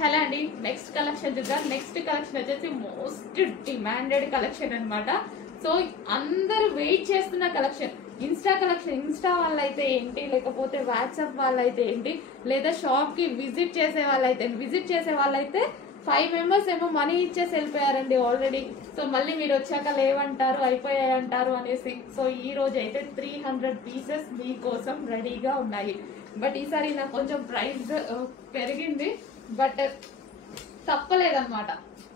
Hello అండి, next collection చూద్దాం. Next collection వచ్చేసి మోస్ట్ డిమాండెడ్ కలెక్షన్ అన్నమాట. సో అందరూ వెయిట్ చేస్తున్న కలెక్షన్. ఇన్స్టా వాళ్ళైతే ఏంటి, లేకపోతే వాట్సాప్ వాళ్ళైతే ఏంటి, లేదా షాప్ కి విజిట్ చేసే వాళ్ళైతే 5 మెంబర్స్ ఏమో మనీ ఇచ్చేసి వెళ్ళిపోయారండి ఆల్రెడీ. సో మళ్ళీ మీరు వచ్చాక లేవంటారు, అయిపోయాయంటారు అనేసి. సో ఈ రోజు అయితే 300 పీసెస్ మీకోసం రెడీగా ఉన్నాయి. బట్ ఈసారి నాకు కొంచెం ప్రైస్ పెరిగింది, బట్ తప్పలేదన్నమాట.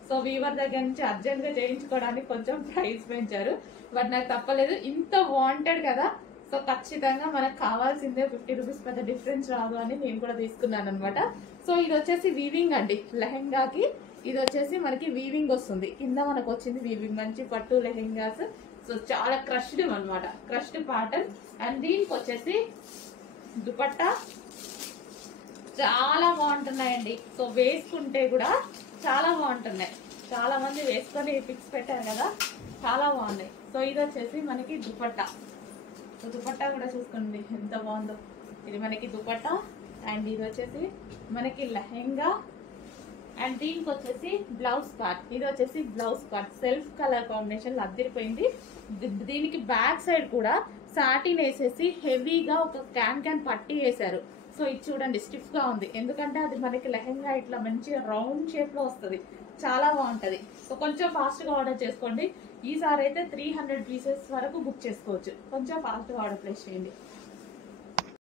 సో వీవర్ దగ్గర నుంచి అర్జెంట్ గా చేయించుకోవడానికి కొంచెం ప్రైస్ పెంచారు, బట్ నాకు తప్పలేదు. ఇంత వాంటెడ్ కదా, సో ఖచ్చితంగా మనకు కావాల్సిందే. 50 రూపీస్ పెద్ద డిఫరెన్స్ రాదు అని నేను కూడా తీసుకున్నాను అనమాట. సో ఇది వచ్చేసి వీవింగ్ అండి, లెహెంగాకి ఇది వచ్చేసి మనకి వీవింగ్ వస్తుంది. కింద మనకు వచ్చింది వీవింగ్, మంచి పట్టు లెహెంగాస్. సో చాలా క్రష్డ్ అనమాట, క్రష్డ్ ప్యాటర్న్. అండ్ దీనికి వచ్చేసి దుపట్టా చాలా బాగుంటున్నాయండి. సో వేసుకుంటే కూడా చాలా బాగుంటున్నాయి. చాలా మంది వేసుకొని పిక్స్ పెట్టారు కదా, చాలా బాగున్నాయి. సో ఇది వచ్చేసి మనకి దుపట్టా. సో దుపట్టా కూడా చూసుకోండి ఎంత బాగుందో. ఇది మనకి దుపట్టా. అండ్ ఇది వచ్చేసి మనకి లెహెంగా. అండ్ దీనికి వచ్చేసి బ్లౌజ్ పార్ట్. ఇది వచ్చేసి blouse part self colour combination అద్దరిపోయింది. దీనికి బ్యాక్ సైడ్ కూడా సాటిన్ వేసేసి హెవీగా ఒక క్యాన్ పట్టి వేసారు. సో ఇది చూడండి స్టిఫ్ గా ఉంది, ఎందుకంటే అది మనకి లెహెంగా ఇట్లా మంచిగా రౌండ్ షేప్ లో వస్తుంది, చాలా బాగుంటది. సో కొంచెం ఫాస్ట్ గా ఆర్డర్ చేసుకోండి. ఈసారి అయితే 300 పీసెస్ వరకు బుక్ చేసుకోవచ్చు. కొంచెం ఫాస్ట్ గా ఆర్డర్ ప్లేస్ చేయండి.